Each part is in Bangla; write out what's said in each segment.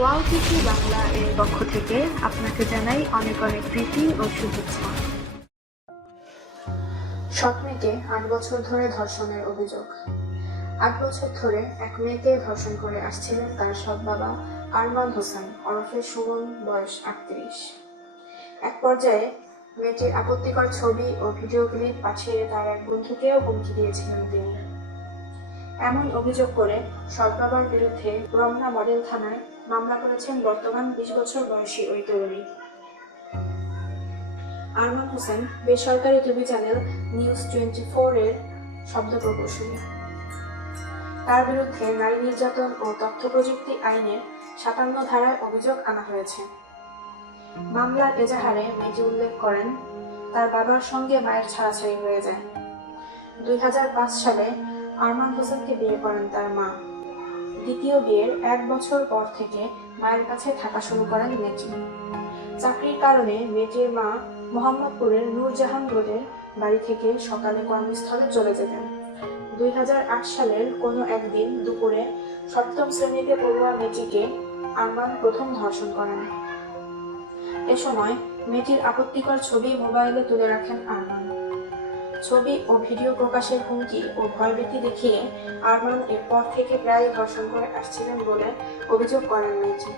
ওয়াও টিভি বাংলা এর পক্ষ থেকে আপনাকে জানাই অনেক অনেক প্রীতি ও শুভেচ্ছা। সৎ মেয়েকে ৮ বছর ধরে ধর্ষণের অভিযোগ। ৮ বছর ধরে এক মেয়েকে ধর্ষণ করে আসছিলেন তার সৎ বাবা আরমান হোসেন ওরফে সুমন, বয়স ৩৮। এক পর্যায়ে মেয়েটির আপত্তিকর ছবি ও ভিডিও ক্লিপ পাঠিয়ে তার এক বন্ধুকেও হুমকি দিয়েছিলেন তিনি। এমন অভিযোগ করে সৎ বাবার বিরুদ্ধে রমনা মডেল থানায় মামলা করেছেন বর্তমান ২০ বছর বয়সী ওই তরুণী। আরমান হোসেন বেসরকারি টিভি চ্যানেল নিউজ 24 এর শব্দ প্রকৌশলী। তার বিরুদ্ধে নারী নির্যাতন ও তথ্য প্রযুক্তি আইনের ৫৭ ধারায় অভিযোগ আনা হয়েছে। মামলার এজাহারে মেয়েটি উল্লেখ করেন, তার বাবার সঙ্গে মায়ের ছাড়াছাড়ি হয়ে যায়। ২০০৫ সালে আরমান হোসেনকে বিয়ে করেন তার মা। দ্বিতীয় বিয়ের ১ বছর পর থেকে মায়ের কাছে থাকা শুরু করেন মেয়েটি। চাকরির কারণে মেয়েটির মা মোহাম্মদপুরের নূরজাহান রোডের বাড়ি থেকে সকালে কর্মস্থলে চলে যেতেন। ২০০৮ সালের কোনো একদিন দুপুরে ৭ম শ্রেণীতে পড়ুয়া মেয়েটিকে আরমান প্রথম ধর্ষণ করেন। এ সময় মেয়েটির আপত্তিকর ছবি মোবাইলে তুলে রাখেন আরমান। ছবি ও ভিডিও প্রকাশের হুমকি ও ভয়ভীতি দেখিয়ে আরমান এরপর থেকে প্রায় ধর্ষণ করে আসছিলেন বলে অভিযোগ করেন মেয়েটি।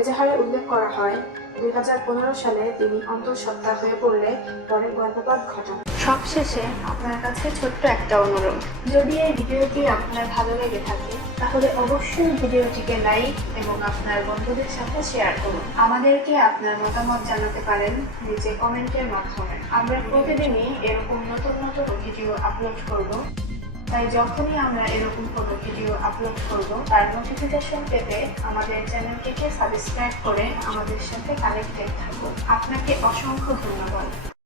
এজাহারে উল্লেখ করা হয়, ২০১৫ সালে তিনি অন্তঃসত্ত্বা হয়ে পড়লে পরে গর্ভপাত ঘটান। সবশেষে আপনার কাছে ছোট্ট একটা অনুরোধ, যদি এই ভিডিওটি আপনার ভালো লেগে থাকে তাহলে অবশ্যই ভিডিওটিকে লাইক এবং আপনার বন্ধুদের সাথে শেয়ার করুন। আমাদেরকে আপনার মতামত জানাতে পারেন নিচে কমেন্টের মাধ্যমে। আমরা প্রতিদিনই এরকম নতুন নতুন ভিডিও আপলোড করব, তাই যখনই আমরা এরকম কোনো ভিডিও আপলোড করব তার নোটিফিকেশন পেতে আমাদের চ্যানেলটিকে সাবস্ক্রাইব করে আমাদের সাথে কানেক্টেড থাকুন। আপনাকে অসংখ্য ধন্যবাদ।